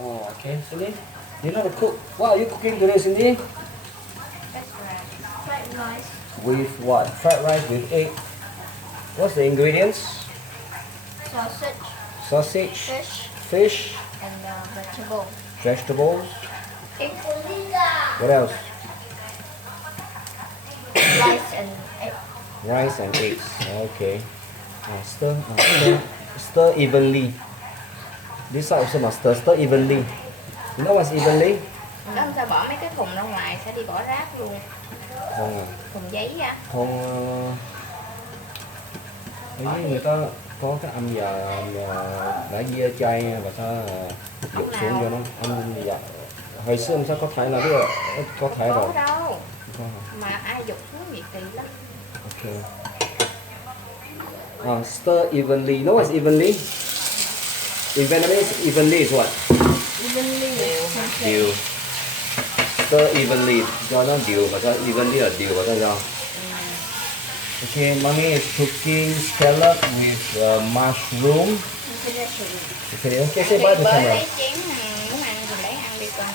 Oh, okay. Cindy, you know to cook. What are you cooking today, Cindy? That's right. Fried rice. With what? Fried rice with egg. What's the ingredients? Sausage. Sausage, Fish. fish, And vegetable. vegetables. Egg. What else? Rice and egg. Rice and eggs. Okay. Stir evenly. This side also must stir evenly. You know what's evenly? Đó không sao bỏ mấy cái thùng ra ngoài sẽ đi bỏ rác luôn. Không à. Thùng giấy á. Không. Người ta có cái âm đã dĩa chay và ta dụt xuống cho nó âm dạ. Hồi xưa sao có phải là biết có thể rồi. Có đâu. Có. Mà ai dục xuống vậy kỳ lắm. Okay. Stir evenly. You know what's evenly? In Vietnamese, evenly is what? Evenly Đều. Stir evenly. Cho nó đều và cho evenly là đều và cho nhau. Okay, mommy is cooking scallop with mushroom. Okay, say bye to camera. Lấy chén muốn ăn thì lấy ăn đi con.